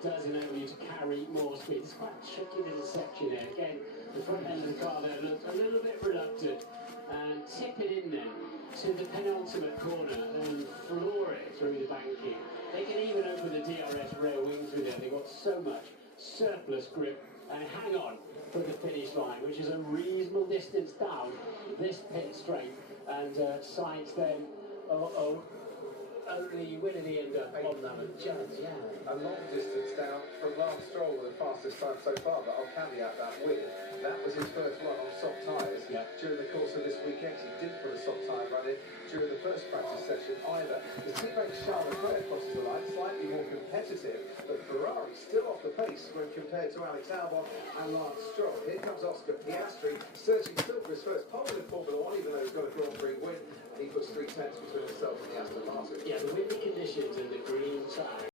it does enable you to carry more speed. It's quite a tricky little section there. Again, the front end of the car there looks a little bit reluctant. And tip it in then to the penultimate corner and floor it through the banking. They can even open the DRS rear wing through there. They've got so much surplus grip and hang on for the finish line, which is a reasonable distance down this pit straight. And Sainz then, only where did he end up on that? Just, yeah. A long distance down from Lance Stroll with the fastest time so far, but I'll caveat that with that was his first run on soft tyres during the course of this weekend. He didn't put a soft tyre run in during the first practice session either. His teammate Charles Leclerc crosses the line, slightly more competitive, but Ferrari still off the pace when compared to Alex Albon and Lance Stroll. Here comes Oscar Piastri, searching still for his first pole in Formula 1, even though he's got a Grand Prix win. He puts 3 tenths between himself and the Aston Martin. Yeah, the windy conditions and the green tire.